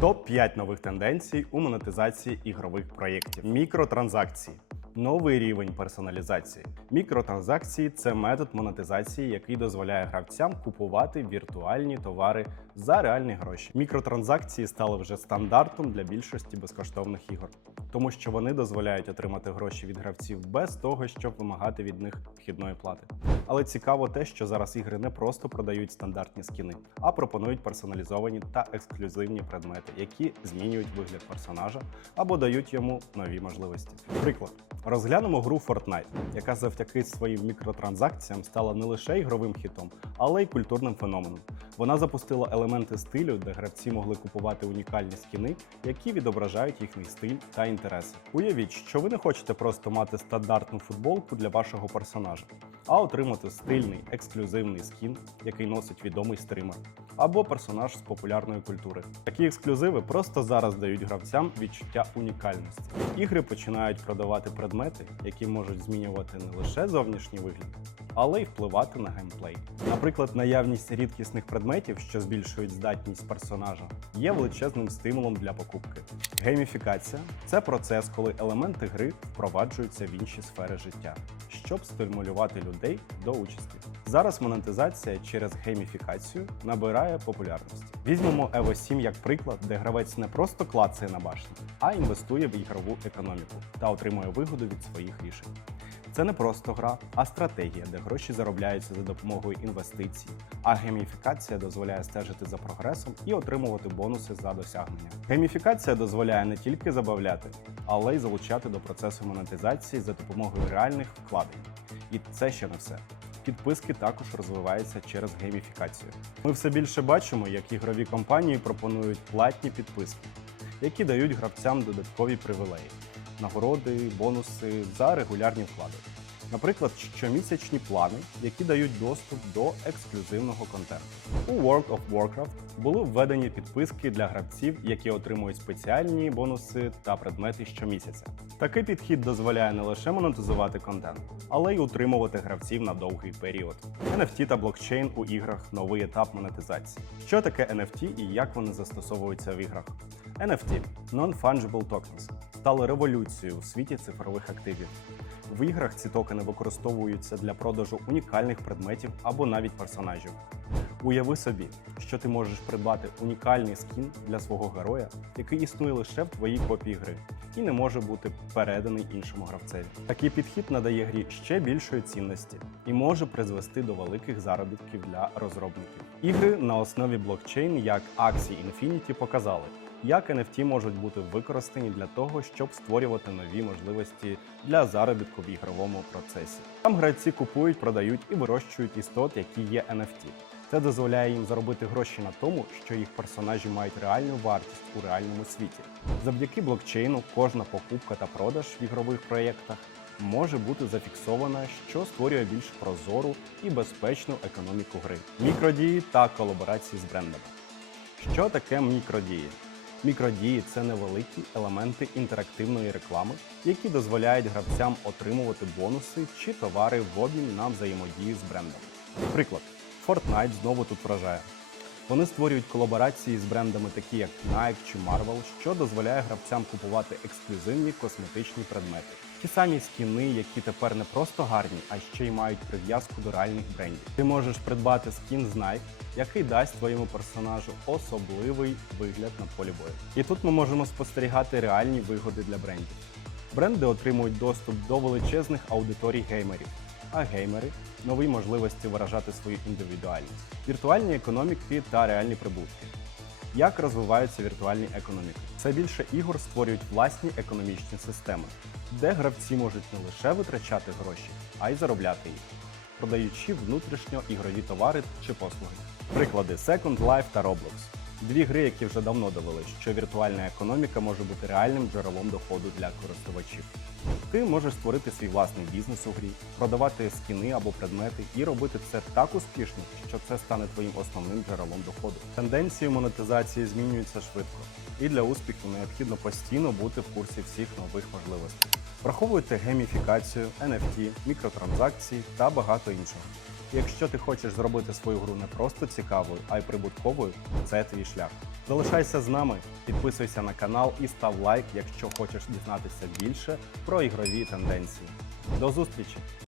Топ 5 нових тенденцій у монетизації ігрових проєктів. Мікротранзакції. Новий рівень персоналізації. Мікротранзакції це метод монетизації, який дозволяє гравцям купувати віртуальні товари за реальні гроші. Мікротранзакції стали вже стандартом для більшості безкоштовних ігор, тому що вони дозволяють отримати гроші від гравців без того, щоб вимагати від них вхідної плати. Але цікаво те, що зараз ігри не просто продають стандартні скіни, а пропонують персоналізовані та ексклюзивні предмети, які змінюють вигляд персонажа або дають йому нові можливості. Приклад. Розглянемо гру Fortnite, яка завдяки своїм мікротранзакціям стала не лише ігровим хітом, але й культурним феноменом. Вона запустила елементи стилю, де гравці могли купувати унікальні скіни, які відображають їхній стиль та інтереси. Уявіть, що ви не хочете просто мати стандартну футболку для вашого персонажа, а отримати стильний ексклюзивний скін, який носить відомий стример, або персонаж з популярної культури. Такі ексклюзиви просто зараз дають гравцям відчуття унікальності. Ігри починають продавати предмети, які можуть змінювати не лише зовнішній вигляд, але й впливати на геймплей. Наприклад, наявність рідкісних предметів, що збільшують здатність персонажа, є величезним стимулом для покупки. Гейміфікація це процес, коли елементи гри впроваджуються в інші сфери життя, щоб стимулювати людей до участі. Зараз монетизація через гейміфікацію набирає популярності. Візьмемо Evo 7 як приклад, де гравець не просто клацає на башні, а інвестує в ігрову економіку та отримує вигоду від своїх рішень. Це не просто гра, а стратегія, де гроші заробляються за допомогою інвестицій, а гейміфікація дозволяє стежити за прогресом і отримувати бонуси за досягнення. Гейміфікація дозволяє не тільки забавляти, але й залучати до процесу монетизації за допомогою реальних вкладень. І це ще не все. Підписки також розвиваються через гейміфікацію. Ми все більше бачимо, як ігрові компанії пропонують платні підписки, які дають гравцям додаткові привілеї нагороди, бонуси за регулярні вклади. Наприклад, щомісячні плани, які дають доступ до ексклюзивного контенту. У World of Warcraft були введені підписки для гравців, які отримують спеціальні бонуси та предмети щомісяця. Такий підхід дозволяє не лише монетизувати контент, але й утримувати гравців на довгий період. NFT та блокчейн у іграх новий етап монетизації. Що таке NFT і як вони застосовуються в іграх? NFT – Non-Fungible Tokens стали революцією у світі цифрових активів. В іграх ці токени використовуються для продажу унікальних предметів або навіть персонажів. Уяви собі, що ти можеш придбати унікальний скін для свого героя, який існує лише в твоїй копії гри і не може бути переданий іншому гравцеві. Такий підхід надає грі ще більшої цінності і може призвести до великих заробітків для розробників. Ігри на основі блокчейн, як Axie Infinity, показали, як NFT можуть бути використані для того, щоб створювати нові можливості для заробітку в ігровому процесі. Там гравці купують, продають і вирощують істот, які є NFT. Це дозволяє їм заробити гроші на тому, що їх персонажі мають реальну вартість у реальному світі. Завдяки блокчейну кожна покупка та продаж в ігрових проєктах може бути зафіксована, що створює більш прозору і безпечну економіку гри, мікродії та колаборації з брендами. Що таке мікродії? Мікродії це невеликі елементи інтерактивної реклами, які дозволяють гравцям отримувати бонуси чи товари в обмін на взаємодію з брендом. Приклад, Fortnite знову тут вражає. Вони створюють колаборації з брендами, такі як Nike чи Marvel, що дозволяє гравцям купувати ексклюзивні косметичні предмети. Ті самі скіни, які тепер не просто гарні, а ще й мають прив'язку до реальних брендів. Ти можеш придбати скін з Nike, який дасть твоєму персонажу особливий вигляд на полі бою. І тут ми можемо спостерігати реальні вигоди для брендів. Бренди отримують доступ до величезних аудиторій геймерів, а геймери нові можливості виражати свою індивідуальність, віртуальні економіки та реальні прибутки. Як розвиваються віртуальні економіки? Все більше ігор створюють власні економічні системи, де гравці можуть не лише витрачати гроші, а й заробляти їх, продаючи внутрішньо ігрові товари чи послуги. Приклади Second Life та Roblox. Дві гри, які вже давно довели, що віртуальна економіка може бути реальним джерелом доходу для користувачів. Ти можеш створити свій власний бізнес у грі, продавати скіни або предмети і робити це так успішно, що це стане твоїм основним джерелом доходу. Тенденції монетизації змінюються швидко, і для успіху необхідно постійно бути в курсі всіх нових можливостей. Враховуйте гейміфікацію, NFT, мікротранзакції та багато іншого. Якщо ти хочеш зробити свою гру не просто цікавою, а й прибутковою, це твій шлях. Залишайся з нами, підписуйся на канал і став лайк, якщо хочеш дізнатися більше про ігрові тенденції. До зустрічі!